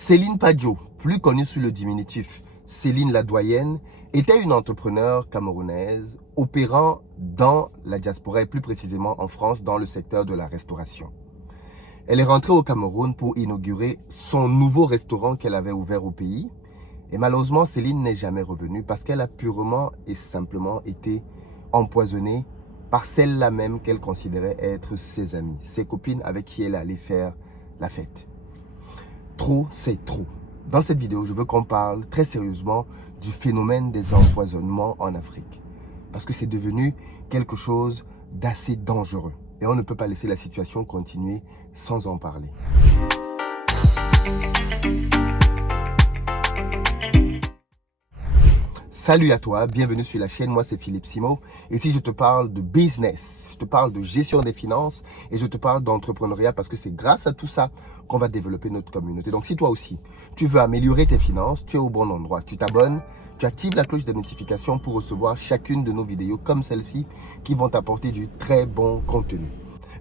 Céline Padjo, plus connue sous le diminutif Céline la Doyenne, était une entrepreneure camerounaise opérant dans la diaspora et plus précisément en France dans le secteur de la restauration. Elle est rentrée au Cameroun pour inaugurer son nouveau restaurant qu'elle avait ouvert au pays. Et malheureusement, Céline n'est jamais revenue parce qu'elle a purement et simplement été empoisonnée par celle-là même qu'elle considérait être ses amies, ses copines avec qui elle allait faire la fête. Trop, c'est trop. Dans cette vidéo, je veux qu'on parle très sérieusement du phénomène des empoisonnements en Afrique. Parce que c'est devenu quelque chose d'assez dangereux. Et on ne peut pas laisser la situation continuer sans en parler. Salut à toi, bienvenue sur la chaîne, moi c'est Philippe Simo. Ici je te parle de business, je te parle de gestion des finances et je te parle d'entrepreneuriat parce que c'est grâce à tout ça qu'on va développer notre communauté. Donc si toi aussi, tu veux améliorer tes finances, tu es au bon endroit. Tu t'abonnes, tu actives la cloche de notification pour recevoir chacune de nos vidéos comme celle-ci qui vont t'apporter du très bon contenu.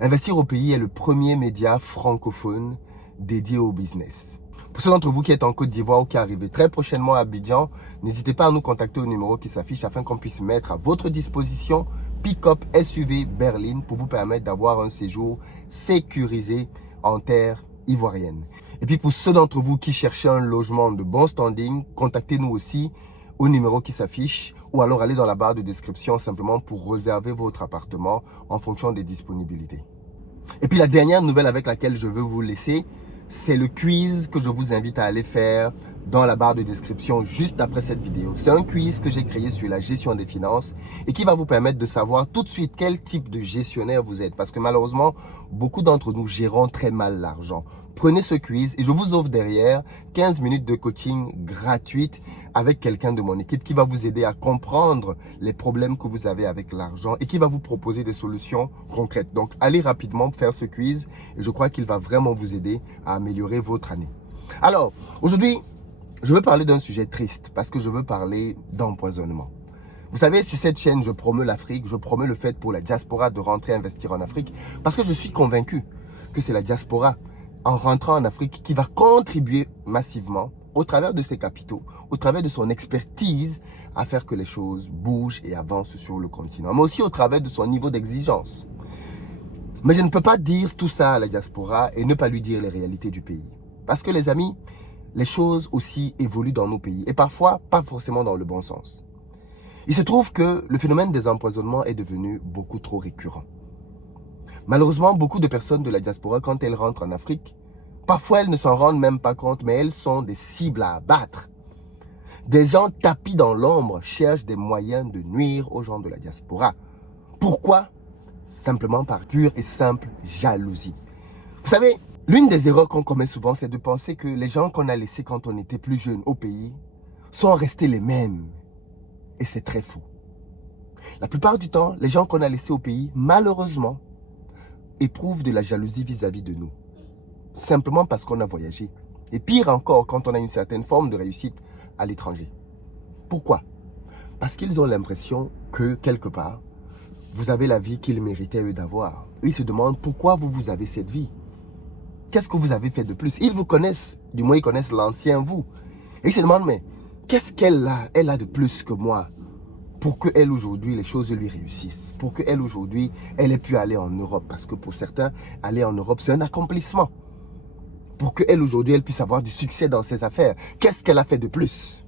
Investir au pays est le premier média francophone dédié au business. Pour ceux d'entre vous qui êtes en Côte d'Ivoire ou qui arrivez très prochainement à Abidjan, n'hésitez pas à nous contacter au numéro qui s'affiche afin qu'on puisse mettre à votre disposition Pick-up SUV Berlin pour vous permettre d'avoir un séjour sécurisé en terre ivoirienne. Et puis pour ceux d'entre vous qui cherchez un logement de bon standing, contactez-nous aussi au numéro qui s'affiche ou alors allez dans la barre de description simplement pour réserver votre appartement en fonction des disponibilités. Et puis la dernière nouvelle avec laquelle je veux vous laisser, c'est le quiz que je vous invite à aller faire dans la barre de description juste après cette vidéo. C'est un quiz que j'ai créé sur la gestion des finances et qui va vous permettre de savoir tout de suite quel type de gestionnaire vous êtes. Parce que malheureusement, beaucoup d'entre nous gérons très mal l'argent. Prenez ce quiz et je vous offre derrière 15 minutes de coaching gratuite avec quelqu'un de mon équipe qui va vous aider à comprendre les problèmes que vous avez avec l'argent et qui va vous proposer des solutions concrètes. Donc, allez rapidement faire ce quiz et je crois qu'il va vraiment vous aider à améliorer votre année. Alors, aujourd'hui, je veux parler d'un sujet triste parce que je veux parler d'empoisonnement. Vous savez, sur cette chaîne, je promeux l'Afrique, je promeux le fait pour la diaspora de rentrer investir en Afrique parce que je suis convaincu que c'est la diaspora en rentrant en Afrique qui va contribuer massivement au travers de ses capitaux, au travers de son expertise à faire que les choses bougent et avancent sur le continent, mais aussi au travers de son niveau d'exigence. Mais je ne peux pas dire tout ça à la diaspora et ne pas lui dire les réalités du pays. Parce que les amis, les choses aussi évoluent dans nos pays et parfois pas forcément dans le bon sens. Il se trouve que le phénomène des empoisonnements est devenu beaucoup trop récurrent. Malheureusement, beaucoup de personnes de la diaspora, quand elles rentrent en Afrique, parfois elles ne s'en rendent même pas compte, mais elles sont des cibles à abattre. Des gens tapis dans l'ombre cherchent des moyens de nuire aux gens de la diaspora. Pourquoi? Simplement par pure et simple jalousie. Vous savez, l'une des erreurs qu'on commet souvent, c'est de penser que les gens qu'on a laissés quand on était plus jeune au pays sont restés les mêmes. Et c'est très faux. La plupart du temps, les gens qu'on a laissés au pays, malheureusement, éprouvent de la jalousie vis-à-vis de nous. Simplement parce qu'on a voyagé. Et pire encore, quand on a une certaine forme de réussite à l'étranger. Pourquoi? Parce qu'ils ont l'impression que, quelque part, vous avez la vie qu'ils méritaient eux d'avoir. Ils se demandent pourquoi vous avez cette vie. Qu'est-ce que vous avez fait de plus? Ils vous connaissent, du moins ils connaissent l'ancien vous. Et ils se demandent, mais qu'est-ce qu'elle a de plus que moi pour qu'elle aujourd'hui, les choses lui réussissent? Pour qu'elle aujourd'hui, elle ait pu aller en Europe. Parce que pour certains, aller en Europe, c'est un accomplissement. Pour qu'elle aujourd'hui, elle puisse avoir du succès dans ses affaires. Qu'est-ce qu'elle a fait de plus?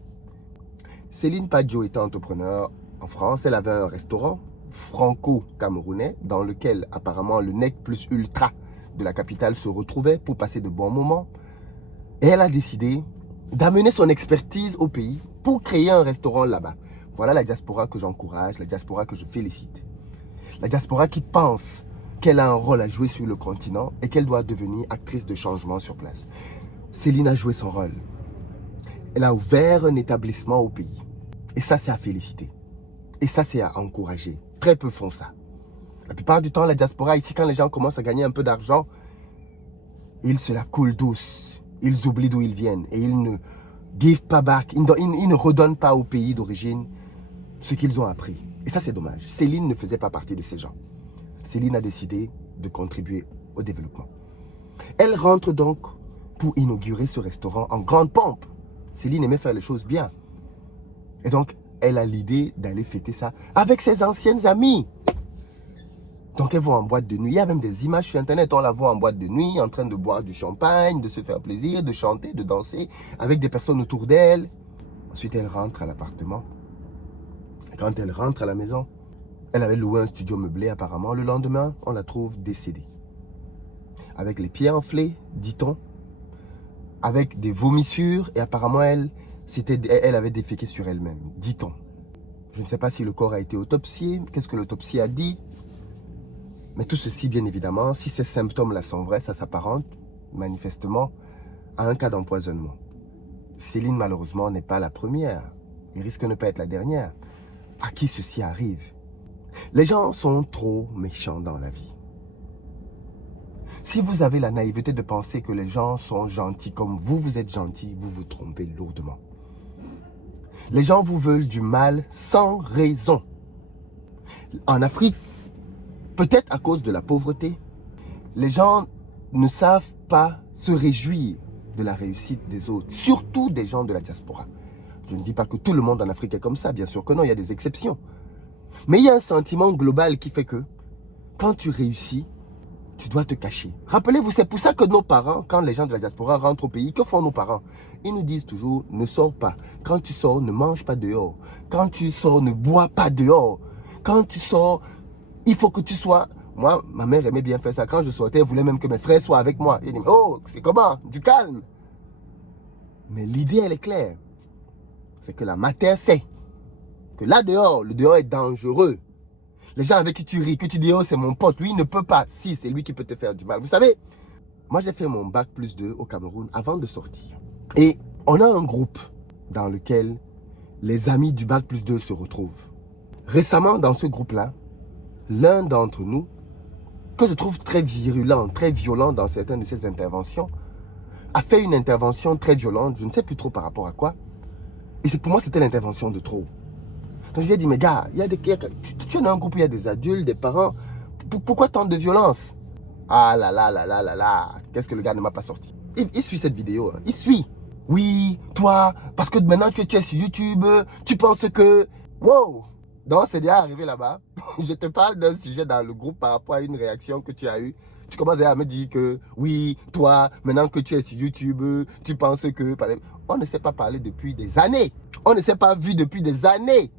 Céline Padjo était entrepreneur en France. Elle avait un restaurant franco-camerounais dans lequel apparemment le nec plus ultra de la capitale se retrouvait pour passer de bons moments. Et elle a décidé d'amener son expertise au pays pour créer un restaurant là-bas. Voilà la diaspora que j'encourage, la diaspora que je félicite. La diaspora qui pense qu'elle a un rôle à jouer sur le continent et qu'elle doit devenir actrice de changement sur place. Céline a joué son rôle. Elle a ouvert un établissement au pays. Et ça, c'est à féliciter. Et ça, c'est à encourager. Très peu font ça. La plupart du temps, la diaspora, ici, quand les gens commencent à gagner un peu d'argent, ils se la coulent douce. Ils oublient d'où ils viennent. Et ils ne give pas back. Ils ne redonnent pas au pays d'origine ce qu'ils ont appris. Et ça, c'est dommage. Céline ne faisait pas partie de ces gens. Céline a décidé de contribuer au développement. Elle rentre donc pour inaugurer ce restaurant en grande pompe. Céline aimait faire les choses bien. Et donc, elle a l'idée d'aller fêter ça avec ses anciennes amies. Donc, elles vont en boîte de nuit. Il y a même des images sur Internet. On la voit en boîte de nuit, en train de boire du champagne, de se faire plaisir, de chanter, de danser, avec des personnes autour d'elle. Ensuite, elle rentre à l'appartement. Quand elle rentre à la maison, elle avait loué un studio meublé apparemment. Le lendemain, on la trouve décédée. Avec les pieds enflés, dit-on. Avec des vomissures. Et apparemment, elle avait déféqué sur elle-même, dit-on. Je ne sais pas si le corps a été autopsié. Qu'est-ce que l'autopsie a dit? Mais tout ceci, bien évidemment, si ces symptômes-là sont vrais, ça s'apparente manifestement à un cas d'empoisonnement. Céline, malheureusement, n'est pas la première. Il risque de ne pas être la dernière à qui ceci arrive. Les gens sont trop méchants dans la vie. Si vous avez la naïveté de penser que les gens sont gentils comme vous êtes gentil, vous vous trompez lourdement. Les gens vous veulent du mal sans raison. En Afrique, peut-être à cause de la pauvreté, les gens ne savent pas se réjouir de la réussite des autres, surtout des gens de la diaspora. Je ne dis pas que tout le monde en Afrique est comme ça, bien sûr que non, il y a des exceptions. Mais il y a un sentiment global qui fait que quand tu réussis, tu dois te cacher. Rappelez-vous, c'est pour ça que nos parents, quand les gens de la diaspora rentrent au pays, que font nos parents? Ils nous disent toujours, ne sors pas. Quand tu sors, ne mange pas dehors. Quand tu sors, ne bois pas dehors. Quand tu sors, il faut que tu sois... Moi, ma mère aimait bien faire ça. Quand je sortais, elle voulait même que mes frères soient avec moi. Elle dit, oh, c'est comment? Du calme. Mais l'idée, elle est claire. C'est que la matière sait que là dehors, le dehors est dangereux. Les gens avec qui tu ris, que tu dis, oh, c'est mon pote, lui, il ne peut pas. Si, c'est lui qui peut te faire du mal. Vous savez, moi, j'ai fait mon bac+2 au Cameroun avant de sortir. Et on a un groupe dans lequel les amis du bac+2 se retrouvent. Récemment, dans ce groupe-là, l'un d'entre nous, que je trouve très virulent, très violent dans certaines de ses interventions, a fait une intervention très violente, je ne sais plus trop par rapport à quoi. Et pour moi, c'était l'intervention de trop. Donc je lui ai dit, mais gars, tu es dans un groupe où il y a des adultes, des parents. Pourquoi tant de violence? Ah là là là là là là. Qu'est-ce que le gars ne m'a pas sorti? Il suit cette vidéo. Hein. Il suit. Oui, toi, parce que maintenant que tu es sur YouTube, tu penses que... Wow! Donc c'est déjà arrivé là-bas. Je te parle d'un sujet dans le groupe par rapport à une réaction que tu as eue. Tu commences à me dire que, oui, toi, maintenant que tu es sur YouTube, tu penses que... On ne s'est pas parlé depuis des années. On ne s'est pas vu depuis des années.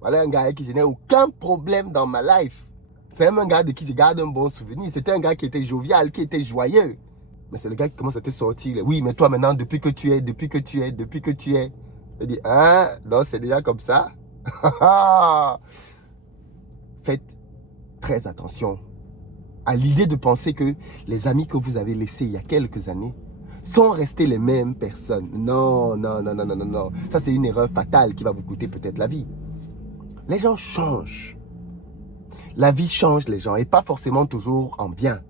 Voilà un gars avec qui je n'ai aucun problème dans ma life. C'est même un gars de qui je garde un bon souvenir. C'était un gars qui était jovial, qui était joyeux. Mais c'est le gars qui commence à te sortir. Oui, mais toi maintenant, depuis que tu es. Je dis, hein? Donc c'est déjà comme ça. Faites très attention à l'idée de penser que les amis que vous avez laissés il y a quelques années sont restés les mêmes personnes. Non, non, non, non, non, non, non. Ça, c'est une erreur fatale qui va vous coûter peut-être la vie. Les gens changent. La vie change les gens et pas forcément toujours en bien.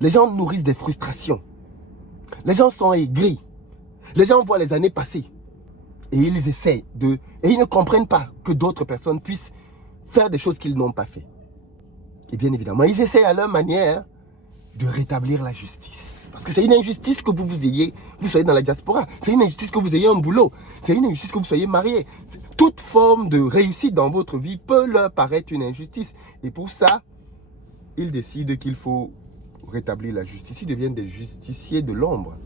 Les gens nourrissent des frustrations. Les gens sont aigris. Les gens voient les années passer. Et ils essayent de... Et ils ne comprennent pas que d'autres personnes puissent faire des choses qu'ils n'ont pas fait. Et bien évidemment, ils essayent à leur manière de rétablir la justice. Parce que c'est une injustice que vous soyez dans la diaspora. C'est une injustice que vous ayez un boulot. C'est une injustice que vous soyez marié. Toute forme de réussite dans votre vie peut leur paraître une injustice. Et pour ça, ils décident qu'il faut rétablir la justice. Ils deviennent des justiciers de l'ombre.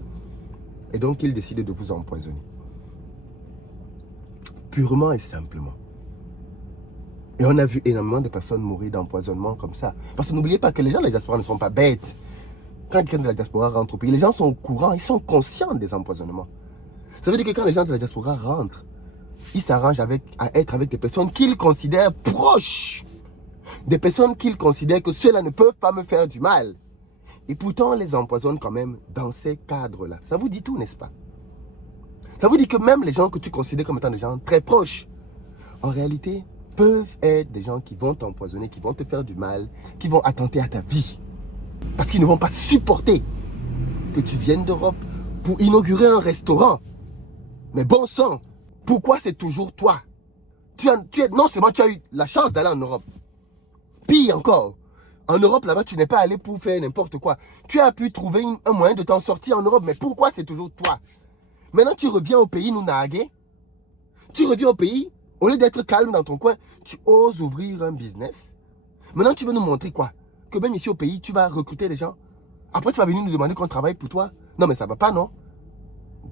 Et donc, ils décident de vous empoisonner. Purement et simplement. Et on a vu énormément de personnes mourir d'empoisonnement comme ça. Parce que n'oubliez pas que les gens de la diaspora ne sont pas bêtes. Quand quelqu'un de la diaspora rentre au pays, les gens sont au courant, ils sont conscients des empoisonnements. Ça veut dire que quand les gens de la diaspora rentrent, ils s'arrangent à être avec des personnes qu'ils considèrent proches. Des personnes qu'ils considèrent que ceux-là ne peuvent pas me faire du mal. Et pourtant, on les empoisonne quand même dans ces cadres-là. Ça vous dit tout, n'est-ce pas? Ça vous dit que même les gens que tu considères comme étant des gens très proches, en réalité, peuvent être des gens qui vont t'empoisonner, qui vont te faire du mal, qui vont attenter à ta vie. Parce qu'ils ne vont pas supporter que tu viennes d'Europe pour inaugurer un restaurant. Mais bon sang, pourquoi c'est toujours toi? Non seulement tu as eu la chance d'aller en Europe, pire encore, En Europe, là-bas, tu n'es pas allé pour faire n'importe quoi. Tu as pu trouver un moyen de t'en sortir en Europe. Mais pourquoi c'est toujours toi? Maintenant, tu reviens au pays, nous naguer. Tu reviens au pays, au lieu d'être calme dans ton coin, tu oses ouvrir un business. Maintenant, tu veux nous montrer quoi? Que même ici au pays, tu vas recruter les gens. Après, tu vas venir nous demander qu'on travaille pour toi. Non, mais ça ne va pas, non?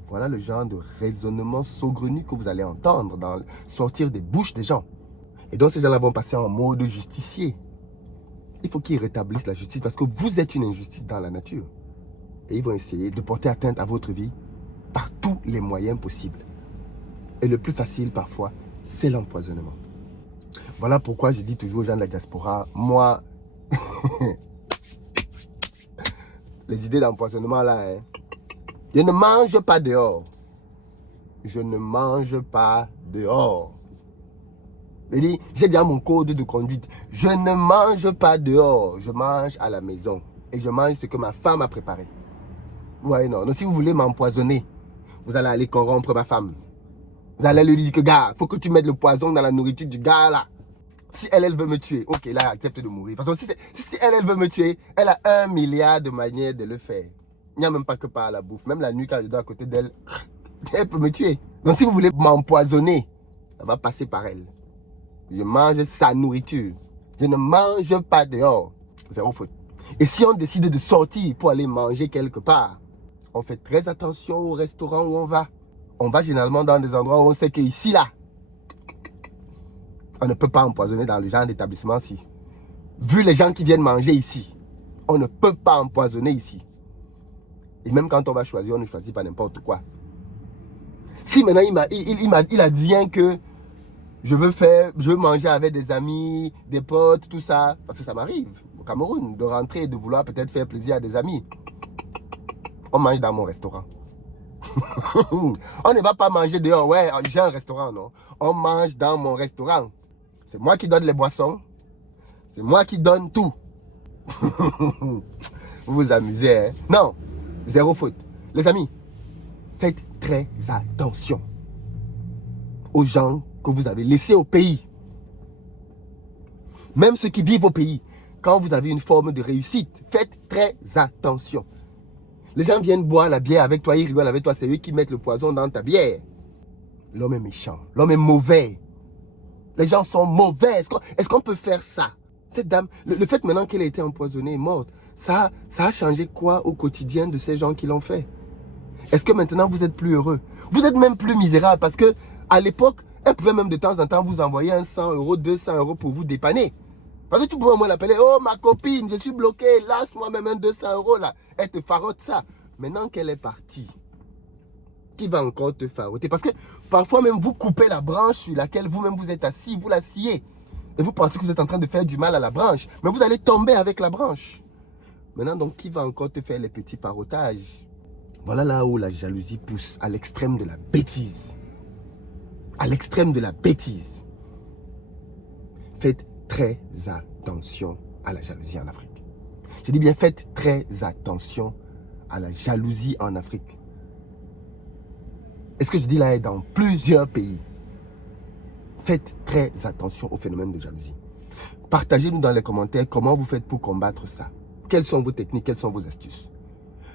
Voilà le genre de raisonnement saugrenu que vous allez entendre sortir des bouches des gens. Et donc, ces gens-là vont passer en mode justicier. Il faut qu'ils rétablissent la justice parce que vous êtes une injustice dans la nature. Et ils vont essayer de porter atteinte à votre vie par tous les moyens possibles. Et le plus facile, parfois, c'est l'empoisonnement. Voilà pourquoi je dis toujours aux gens de la diaspora, moi, les idées d'empoisonnement là, hein, je ne mange pas dehors. Je ne mange pas dehors. J'ai déjà mon code de conduite. Je ne mange pas dehors. Je mange à la maison. Et je mange ce que ma femme a préparé. Ouais, non. Donc, si vous voulez m'empoisonner, vous allez aller corrompre ma femme. Vous allez lui dire que, gars, il faut que tu mettes le poison dans la nourriture du gars là. Si elle veut me tuer, ok, là, elle accepte de mourir. De toute façon, si elle veut me tuer, elle a 1 milliard de manières de le faire. Il n'y a même pas que par la bouffe. Même la nuit, quand je dors à côté d'elle, elle peut me tuer. Donc, si vous voulez m'empoisonner, ça va passer par elle. Je mange sa nourriture. Je ne mange pas dehors. Zéro faute. Et si on décide de sortir pour aller manger quelque part, on fait très attention au restaurant où on va. On va généralement dans des endroits où on sait qu'ici, là, on ne peut pas empoisonner dans le genre d'établissement-ci. Vu les gens qui viennent manger ici, on ne peut pas empoisonner ici. Et même quand on va choisir, on ne choisit pas n'importe quoi. Si maintenant il advient que je veux manger avec des amis, des potes, tout ça, parce que ça m'arrive au Cameroun de rentrer et de vouloir peut-être faire plaisir à des amis. On mange dans mon restaurant. On ne va pas manger dehors. Ouais, j'ai un restaurant, non. On mange dans mon restaurant. C'est moi qui donne les boissons. C'est moi qui donne tout. Vous vous amusez, hein? Non, zéro faute. Les amis, faites très attention aux gens que vous avez laissés au pays. Même ceux qui vivent au pays, quand vous avez une forme de réussite, faites très attention. Les gens viennent boire la bière avec toi, ils rigolent avec toi, c'est eux qui mettent le poison dans ta bière. L'homme est méchant, l'homme est mauvais. Les gens sont mauvais. Est-ce qu'on peut faire ça? Cette dame, le fait maintenant qu'elle a été empoisonnée et morte, ça a changé quoi au quotidien de ces gens qui l'ont fait? Est-ce que maintenant vous êtes plus heureux? Vous êtes même plus misérable parce que à l'époque, elle pouvait même de temps en temps vous envoyer un 100 €, 200 € pour vous dépanner. Parce que tu pouvais au moins l'appeler, oh ma copine, je suis bloqué, lâche-moi même un 200 € là. Elle te farotte ça. Maintenant qu'elle est partie, qui va encore te farotter? Parce que parfois même vous coupez la branche sur laquelle vous-même vous êtes assis, vous la sciez. Et vous pensez que vous êtes en train de faire du mal à la branche. Mais vous allez tomber avec la branche. Maintenant donc qui va encore te faire les petits farottages? Voilà là où la jalousie pousse à l'extrême de la bêtise. À l'extrême de la bêtise. Faites très attention à la jalousie en Afrique. Je dis bien, faites très attention à la jalousie en Afrique. Et ce que je dis là est dans plusieurs pays. Faites très attention au phénomène de jalousie. Partagez-nous dans les commentaires comment vous faites pour combattre ça. Quelles sont vos techniques, quelles sont vos astuces?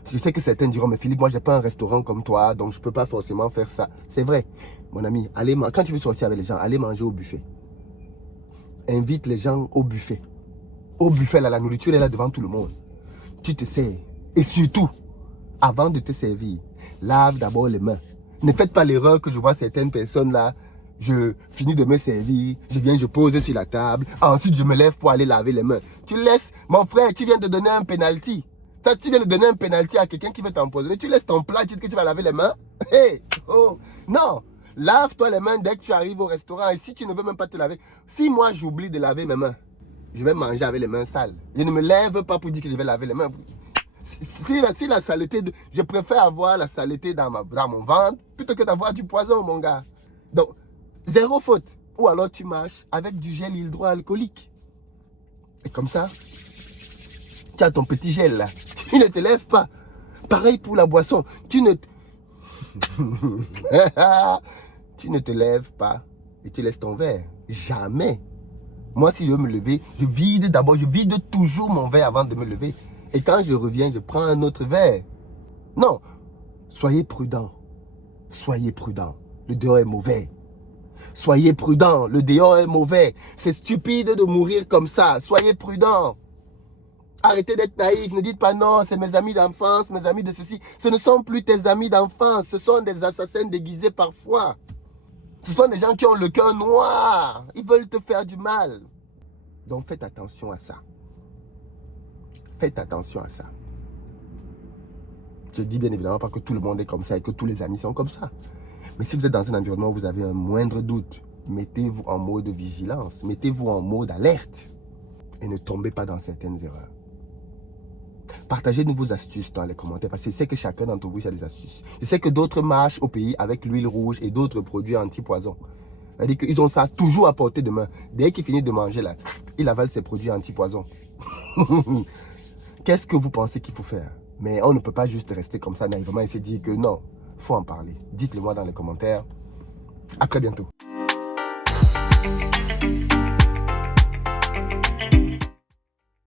Je sais que certains diront, mais Philippe, moi, j'ai pas un restaurant comme toi, donc je ne peux pas forcément faire ça. C'est vrai. Mon ami, quand tu veux sortir avec les gens, allez manger au buffet. Invite les gens au buffet. Au buffet, là, la nourriture est là devant tout le monde. Tu te sers. Et surtout, avant de te servir, lave d'abord les mains. Ne faites pas l'erreur que je vois certaines personnes là. Je finis de me servir, je pose sur la table. Ensuite, je me lève pour aller laver les mains. Tu laisses, mon frère, tu viens de donner un penalty. Tu viens de donner un penalty à quelqu'un qui veut t'empoisonner. Tu laisses ton plat, tu dis que tu vas laver les mains. Hey, oh, non. Lave-toi les mains dès que tu arrives au restaurant. Et si tu ne veux même pas te laver, si moi j'oublie de laver mes mains, je vais manger avec les mains sales. Je ne me lève pas pour dire que je vais laver les mains. Si la saleté, je préfère avoir la saleté dans mon ventre plutôt que d'avoir du poison, mon gars. Donc, zéro faute. Ou alors tu marches avec du gel hydroalcoolique. Et comme ça, tu as ton petit gel là. Tu ne te lèves pas. Pareil pour la boisson. Tu ne te lèves pas et tu laisses ton verre. Jamais. Moi, si je veux me lever, je vide d'abord, je vide toujours mon verre avant de me lever. Et quand je reviens, je prends un autre verre. Non, soyez prudents. Soyez prudents. Le dehors est mauvais. Soyez prudents. Le dehors est mauvais. C'est stupide de mourir comme ça. Soyez prudents. Arrêtez d'être naïfs. Ne dites pas non, c'est mes amis d'enfance, mes amis de ceci. Ce ne sont plus tes amis d'enfance. Ce sont des assassins déguisés parfois. Ce sont des gens qui ont le cœur noir. Ils veulent te faire du mal. Donc faites attention à ça. Faites attention à ça. Je dis bien évidemment pas que tout le monde est comme ça et que tous les amis sont comme ça. Mais si vous êtes dans un environnement où vous avez un moindre doute, mettez-vous en mode vigilance. Mettez-vous en mode alerte. Et ne tombez pas dans certaines erreurs. Partagez-nous vos astuces dans les commentaires parce que je sais que chacun d'entre vous a des astuces. Je sais que d'autres marchent au pays avec l'huile rouge et d'autres produits anti-poison. C'est-à-dire qu'ils ont ça toujours à portée de main. Dès qu'ils finissent de manger, là, ils avalent ces produits anti-poison. Qu'est-ce que vous pensez qu'il faut faire? Mais on ne peut pas juste rester comme ça naïvement et se dire que non, il faut en parler. Dites-le moi dans les commentaires. À très bientôt.